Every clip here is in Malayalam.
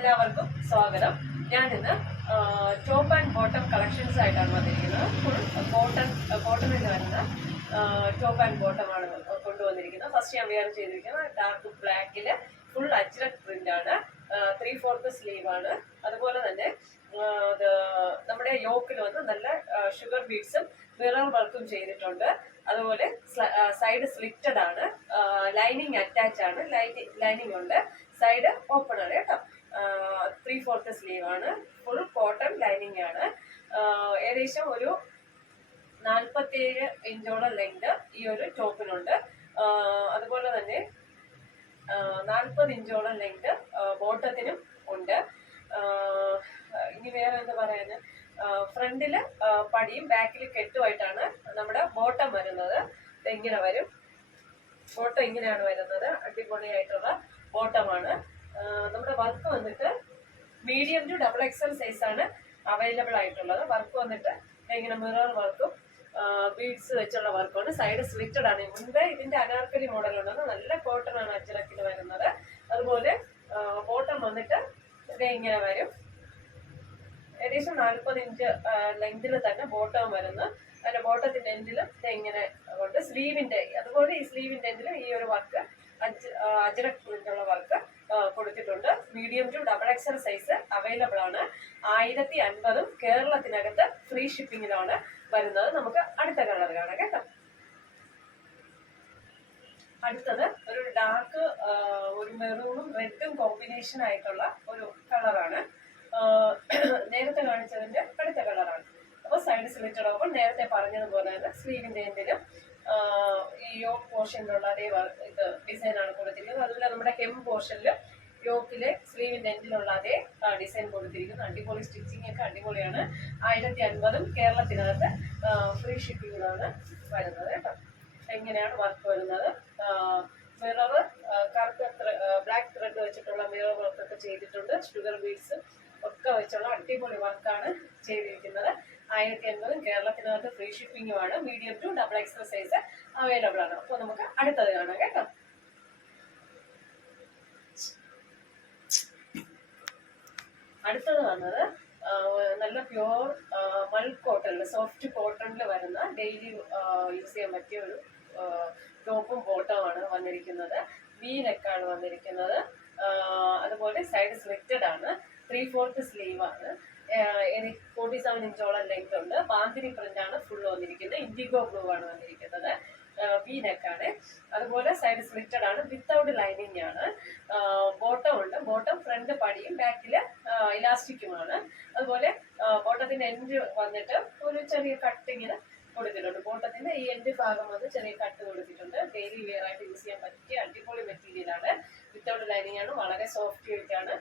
എല്ലാവർക്കും സ്വാഗതം. ഞാനിന്ന് ടോപ്പ് ആൻഡ് ബോട്ടം കളക്ഷൻസ് ആയിട്ടാണ് വന്നിരിക്കുന്നത്. ഫുൾ കോട്ടണിൽ വരുന്ന ടോപ്പ് ആൻഡ് ബോട്ടമാണ് കൊണ്ടുവന്നിരിക്കുന്നത്. ഫസ്റ്റ് ഞാൻ വെയർ ചെയ്തിരിക്കുന്നത് ഡാർക്ക് ബ്ലാക്കിൽ ഫുൾ അജ്രക് പ്രിന്റ് ആണ്. 3/4 സ്ലീവ് ആണ്. അതുപോലെ തന്നെ നമ്മുടെ യോക്കിൽ വന്ന് നല്ല ഷുഗർ ബീഡ്സും മിറർ വർക്കും ചെയ്തിട്ടുണ്ട്. അതുപോലെ സൈഡ് സ്ലിറ്റഡ് ആണ്. ലൈനിങ് അറ്റാച്ച് ആണ്. ലൈനിങ് ഉണ്ട്. സൈഡ് ഓപ്പൺ ആണ് കേട്ടോ. 3/4 സ്ലീവ് ആണ്. ഫുൾ കോട്ടൺ ലൈനിങ് ആണ്. ഏകദേശം ഒരു 47 ഇഞ്ചോളം ലെങ്ത് ഈ ഒരു ടോപ്പിനുണ്ട്. അതുപോലെ തന്നെ 40 ഇഞ്ചോളം ലെങ്ത് ബോട്ടത്തിനും ഉണ്ട്. ഇനി വേറെ എന്താ പറയാന്, ഫ്രണ്ടില് പടിയും ബാക്കിൽ കെട്ടുമായിട്ടാണ് നമ്മുടെ ബോട്ടം വരുന്നത്. ഇങ്ങനെ വരും. ബോട്ടം ഇങ്ങനെയാണ് വരുന്നത്. അടിപൊളിയായിട്ടുള്ള ബോട്ടമാണ്. നമ്മുടെ വർക്ക് വന്നിട്ട് മീഡിയം ടു XXL സൈസ് ആണ് അവൈലബിൾ ആയിട്ടുള്ളത്. വർക്ക് വന്നിട്ട് ഇങ്ങനെ മിറർ വർക്കും ബീഡ്സ് വെച്ചുള്ള വർക്കാണ്. സൈഡ് സ്ലിറ്റഡ് ആണ്. മുൻപേ ഇതിന്റെ അനാർക്കലി മോഡൽ ഉണ്ടെന്ന്. നല്ല കോട്ടൺ ആണ് അജ്രക്കിൽ വരുന്നത്. അതുപോലെ ബോട്ടം വന്നിട്ട് ഇങ്ങനെ വരും. ഏകദേശം 40 ഇഞ്ച് ലെങ്തിൽ തന്നെ ബോട്ടം വരുന്നു. അതിന്റെ ബോട്ടത്തിന്റെ എൻഡിലും ഇങ്ങനെ കൊണ്ട് സ്ലീവിന്റെ, അതുപോലെ ഈ സ്ലീവിന്റെ എൻഡിലും ഈ ഒരു വർക്ക് അജ്രക് പ്രിന്റുള്ള വർക്ക് കൊടുത്തിട്ടുണ്ട്. Medium to XXL size available ആണ്. 1050 കേരളത്തിനകത്ത് ഫ്രീ ഷിപ്പിങ്ങിലാണ് വരുന്നത്. നമുക്ക് അടുത്ത കളർ കാണാം കേട്ടോ. അടുത്തത് ഒരു ഡാർക്ക് ഒരു മെറൂണും റെഡും കോമ്പിനേഷൻ ആയിട്ടുള്ള ഒരു കളറാണ്. നേരത്തെ കാണിച്ചതിന്റെ അടുത്ത കളറാണ്. അപ്പൊ സൈഡ് സ്ലിറ്റഡ് ഓപ്പൺ. നേരത്തെ പറഞ്ഞതുപോലെ തന്നെ സ്ലീവിന്റെ എൻഡിലും ഈ യോക്ക് പോർഷനിലുള്ള അതേ ഇത് ഡിസൈൻ ആണ് കൊടുത്തിരിക്കുന്നത്. അതുപോലെ നമ്മുടെ ഹെം പോർഷനിൽ യോക്കിലെ സ്ലീവിന്റെ എൻഡിലുള്ള അതേ ഡിസൈൻ കൊടുത്തിരിക്കുന്നു. അടിപൊളി സ്റ്റിച്ചിങ് ഒക്കെ അടിപൊളിയാണ്. 1050 കേരളത്തിനകത്ത് ഫ്രീ ഷിപ്പിങ്ങിലാണ് വരുന്നത് കേട്ടോ. എങ്ങനെയാണ് വർക്ക് വരുന്നത്? മിറർ കറുത്ത ബ്ലാക്ക് ത്രെഡ് വെച്ചിട്ടുള്ള മിറർ വർക്കൊക്കെ ചെയ്തിട്ടുണ്ട്. ഷുഗർ ബീഡ്സ് ഒക്കെ വെച്ചുള്ള അടിപൊളി വർക്കാണ് ചെയ്തിരിക്കുന്നത്. 1050 കേരളത്തിനകത്ത് ഫ്രീ ഷിപ്പിങ്ങുമാണ്. Medium to XXL size available ആണ്. അപ്പൊ നമുക്ക് അടുത്തത് കാണാം കേട്ടോ. അടുത്തത് വന്നത് നല്ല പ്യുവർ മൽ കോട്ടണിൽ, സോഫ്റ്റ് കോട്ടണിൽ വരുന്ന ഡെയിലി യൂസ് ചെയ്യാൻ പറ്റിയ ഒരു ടോപ്പും ബോട്ടമാണ് വന്നിരിക്കുന്നത്. വി നെക്കാണ് വന്നിരിക്കുന്നത്. അതുപോലെ സൈഡ് സ്ലിറ്റഡ് ആണ്. 3/4 സ്ലീവ് ആണ്. 47 ഇഞ്ചോളം ലെങ്ത് ഉണ്ട്. ബാന്തിനി പ്രിന്റ് ആണ് ഫുൾ വന്നിരിക്കുന്നത്. ഇൻഡിഗോ ബ്ലൂ ആണ് വന്നിരിക്കുന്നത്. വി നെക്കാണ്. അതുപോലെ സൈഡ് സ്ലിറ്റഡ് ആണ്. വിത്തൗട്ട് ലൈനിങ് ആണ്. ബോട്ടം ഉണ്ട്. ബോട്ടം ഫ്രണ്ട് പടിയും ബാക്കില് ഇലാസ്റ്റിക്കുമാണ്. അതുപോലെ ബോട്ടത്തിന്റെ എൻഡ് വന്നിട്ട് ഒരു ചെറിയ കട്ടിങ്ങിന് കൊടുത്തിട്ടുണ്ട്. ബോട്ടത്തിന്റെ ഈ എൻഡ് ഭാഗം വന്ന് ചെറിയ കട്ട് കൊടുത്തിട്ടുണ്ട്. ഡെയിലി വെയർ ആയിട്ട് യൂസ് ചെയ്യാൻ പറ്റിയ അടിപൊളി മെറ്റീരിയൽ ആണ്. വിത്തൗട്ട് ലൈനിങ് ആണ്. വളരെ സോഫ്റ്റ് വെയിറ്റ് ആണ്.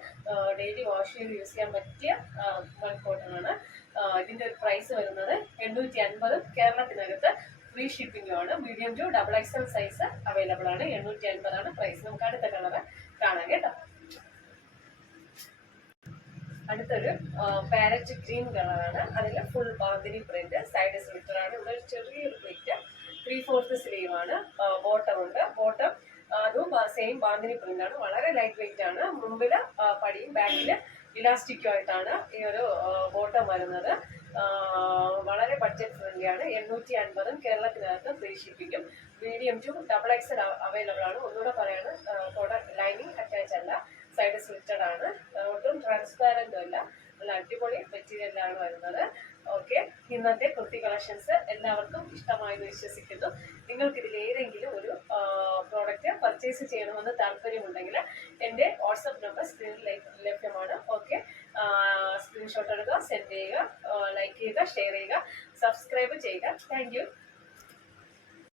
ഡെയിലി വാഷ് ചെയ്ത് യൂസ് ചെയ്യാൻ പറ്റിയ മൽ കോട്ടൺ ആണ്. ഇതിന്റെ ഒരു പ്രൈസ് വരുന്നത് 850 കേരളത്തിനകത്ത് ഫ്രീ ഷിപ്പിംഗും ആണ്. Medium to XXL size available ആണ്. 850 ആണ് പ്രൈസ്. നമുക്ക് അടുത്ത കളർ കാണാം കേട്ടോ. അടുത്തൊരു പാരറ്റ് ഗ്രീൻ കളറാണ്. അതിൽ full bandhani print. Side slitter ആണ്. ഇവിടെ ഒരു ചെറിയൊരു പ്ലേറ്റ്. 3/4 സ്ലീവ് ആണ്. ബോട്ടം ഉണ്ട്. ബോട്ടം അതും സെയിം ബാന്തിനി പ്രിന്റ് ആണ്. വളരെ ലൈറ്റ് വെയിറ്റ് ആണ്. മുമ്പില് പടിയും ബാക്കില് ഇലാസ്റ്റിക്കും ആയിട്ടാണ് ഈ ഒരു ബോട്ടം വരുന്നത്. വളരെ ബഡ്ജറ്റ് ഫ്രണ്ട്ലി ആണ്. 850 കേരളത്തിനകത്ത് ഫ്രീ ഷിപ്പിങ്ങും. മീഡിയം ടു XXL അവൈലബിൾ ആണ്. ഒന്നുകൂടെ പറയാണ്, ലൈനിങ് അറ്റാച്ച് അല്ല. സൈഡ് സ്ലിറ്റഡ് ആണ്. ഒട്ടും ട്രാൻസ്പാരന്റും അല്ല. നല്ല അടിപൊളി മെറ്റീരിയലാണ് വരുന്നത്. ഓക്കെ, ഇന്നത്തെ കുർത്തി കളക്ഷൻസ് എല്ലാവർക്കും ഇഷ്ടമായെന്ന് വിശ്വസിക്കുന്നു. നിങ്ങൾക്ക് ഇതിൽ ഏതെങ്കിലും ഒരു പ്രോഡക്റ്റ് പർച്ചേസ് ചെയ്യണമെന്ന് താല്പര്യമുണ്ടെങ്കിൽ എൻ്റെ വാട്സപ്പ് നമ്പർ സ്ക്രീനിൽ ലഭ്യമാണ്. ഓക്കെ, സ്ക്രീൻഷോട്ട് എടുക്കുക, സെൻഡ് ചെയ്യുക, ലൈക്ക് ചെയ്യുക, ഷെയർ ചെയ്യുക, സബ്സ്ക്രൈബ് ചെയ്യുക. Thank you.